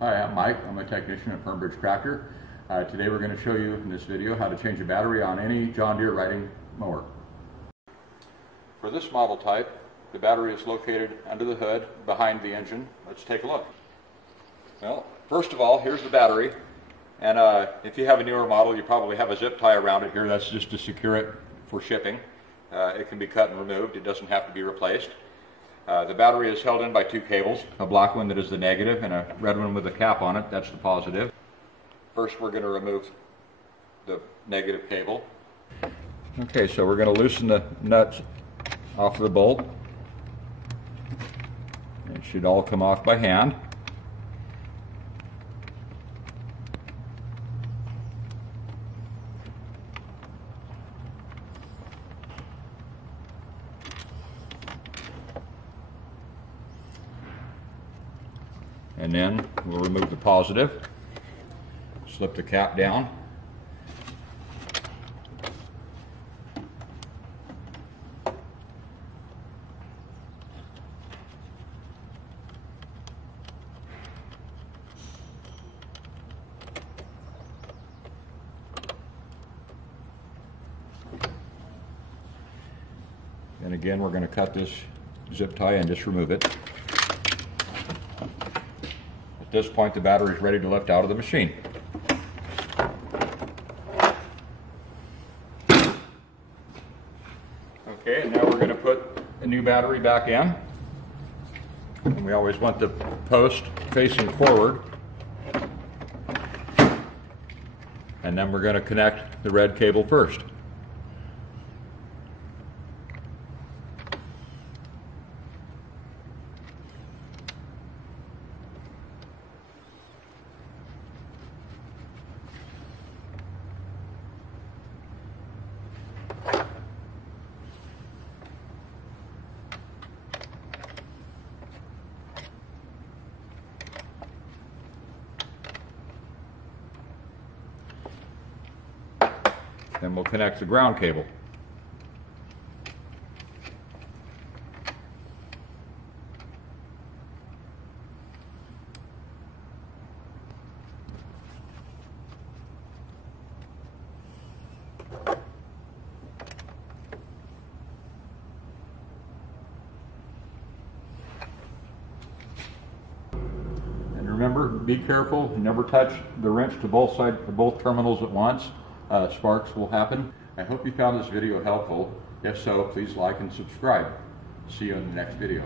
Hi, I'm Mike. I'm a technician at Fernbridge Tractor. Today we're going to show you in this video how to change a battery on any John Deere riding mower. For this model type, the battery is located under the hood behind the engine. Let's take a look. Well, first of all, here's the battery. And if you have a newer model, you probably have a zip tie around it here. That's just to secure it for shipping. It can be cut and removed. It doesn't have to be replaced. The battery is held in by two cables, a black one that is the negative and a red one with a cap on it, that's the positive. First we're going to remove the negative cable. Okay, so we're going to loosen the nuts off of the bolt. It should all come off by hand. And then we'll remove the positive, slip the cap down, and again we're going to cut this zip tie and just remove it. At this point, the battery is ready to lift out of the machine. Okay, and now we're going to put a new battery back in. And we always want the post facing forward. And then we're going to connect the red cable first. Then we'll connect the ground cable. And remember, be careful, never touch the wrench to both sides, to both terminals at once. Sparks will happen. I hope you found this video helpful. If so, please like and subscribe. See you in the next video.